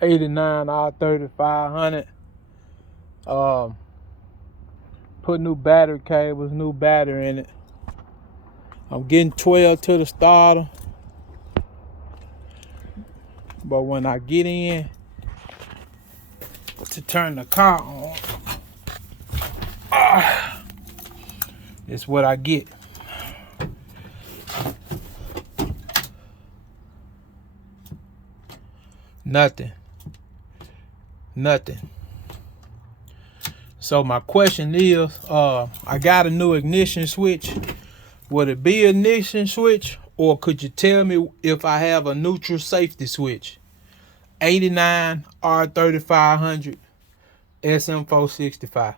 89 R3500. Put new battery cables, new battery in it. I'm getting 12 to the starter, but when I get in to turn the car on, it's what I get. Nothing. So my question is, I got a new ignition switch. Would it be an ignition switch, or could you tell me if I have a neutral safety switch? 89 R3500 SM465.